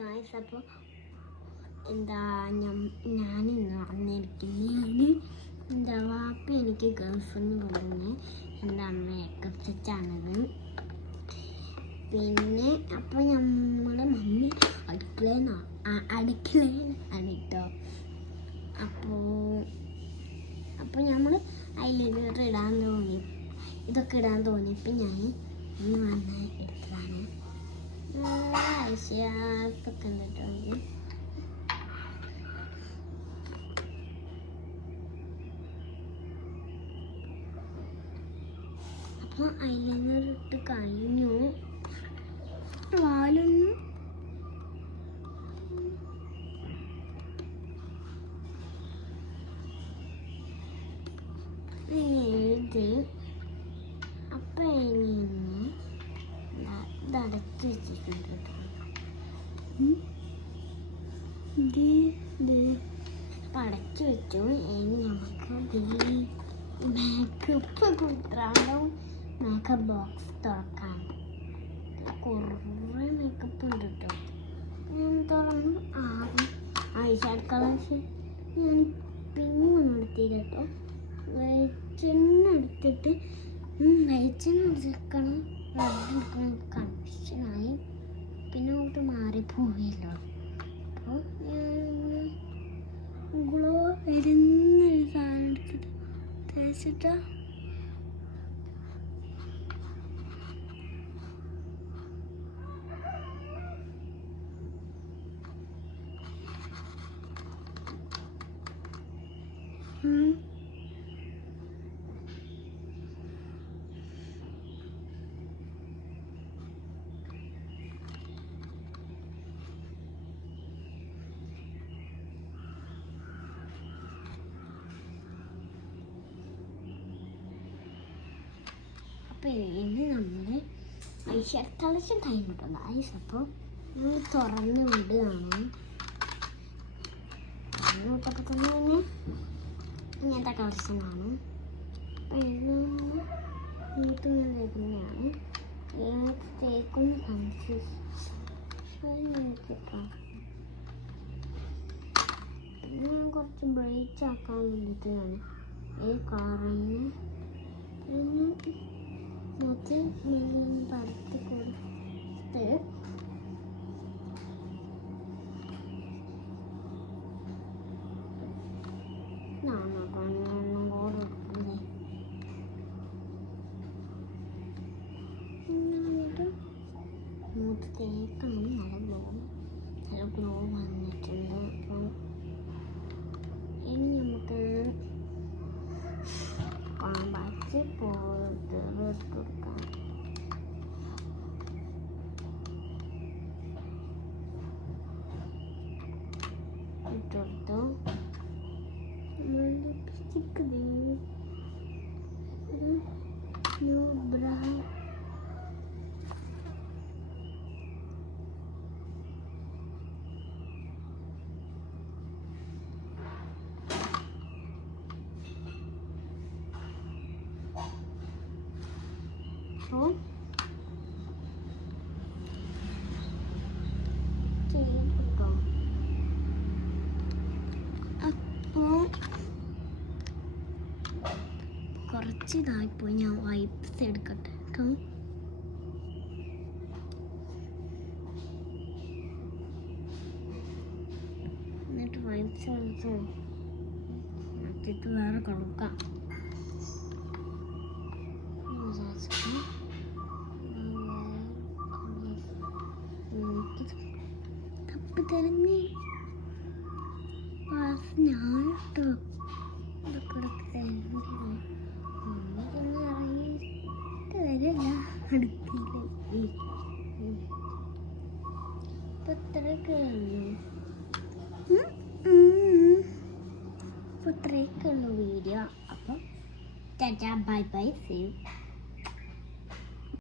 Guys, അപ്പോൾ എന്താ ഞാനിന്ന് വന്നിരിക്കുന്നത് എന്താ വാപ്പി എനിക്ക് ഗൾഫിൽ പറഞ്ഞ് എന്താ മേക്കപ്പ് സെറ്റാണത്. പിന്നെ അപ്പോൾ നമ്മുടെ മമ്മി അടുക്കളയിലാണ് കേട്ടോ. അപ്പോൾ നമ്മൾ അതിലേക്ക് ഇതൊക്കെ ഇടാൻ തോന്നിയപ്പോൾ ഞാൻ ഇന്ന് വന്ന് എടുത്തതാണ്. ഐശ്വര്യൊക്കെ ഉണ്ട് കേട്ടോ. അപ്പോൾ ഐലൈനർ ഇട്ട് കഴിഞ്ഞു. വാലൊന്നും എഴുതി. അപ്പം ഇത് അടച്ചു വെച്ചിട്ടുണ്ട് കേട്ടോ. അപ്പം അടച്ചു വെച്ചു. ഇനി നമുക്ക് മേക്കപ്പ് കുത്താനും മേക്കപ്പ് ബോക്സ് തുറക്കാൻ കുറേ മേക്കപ്പ് ഉണ്ട് കേട്ടോ. ഞാൻ തുറന്നു. ഐഷാഡ് കളേഴ്സ് ഞാൻ പിന്നൊന്നും എടുത്തില്ല കേട്ടോ. വെളിച്ചെണ്ണ എടുത്തിട്ട് വെളിച്ചെണ്ണ എടുക്കണം എടുക്കണം കൺഫ്യൂഷനായി. പിന്നെ അങ്ങോട്ട് മാറിപ്പോയല്ലോ. അപ്പോൾ ഞാൻ ഗ്ലോ വരുന്നൊരു സാധനം എടുത്തിട്ട് തേച്ചിട്ട് അപ്പോൾ ഇനി നമ്മൾ ഐഷാഡ് കളക്ഷൻ കഴിഞ്ഞിട്ടുണ്ട് ഐസ്. അപ്പോൾ നമ്മൾ തുറന്ന് വിടുകയാണ്. വിട്ടപ്പോൾ തന്നെ ഇങ്ങനത്തെ കളക്ഷനാണ്. അപ്പോൾ ഇത് തേക്കുന്നതാണ്. തേക്കുന്ന കൺഫ്യൂഷൻ ഞാൻ കുറച്ച് ബ്രൈറ്റ് ആക്കാൻ വേണ്ടിയിട്ടാണ് ഈ കളറിന് പരത്തി കൊടുത്ത് മൂത്ത് തേക്കാണ്. നല്ല ഗ്ലോ വന്നിട്ടുണ്ട്. അപ്പം ഇനി നമുക്ക് വച്ച് പോയിട്ട് കൊടുക്കാം. ഇട്ടെടുത്തു. ലിപ്സ്റ്റിക്ക് ബ്രൗൺ ചെയ്തിട്ടോ. അപ്പോൾ കുറച്ച് ഇതായിപ്പോയി. ഞാൻ വൈപ്സ് എടുക്കട്ടെ കേട്ടോ. എന്നിട്ട് വൈപ്സ് എടുത്ത് എന്നിട്ട് വേറെ കൊടുക്കാം. തപ്പ് തിരഞ്ഞ് ഞാൻ കേട്ടോ ഇതൊക്കെ ഇറങ്ങിയിട്ട് വരില്ല അടുക്കില്ല. ഇപ്പം ഇത്രയൊക്കെ ഉള്ളൂ. ഇപ്പം ഇത്രയൊക്കെ ഉള്ളൂ വീഡിയോ. അപ്പം tata bye bye see U.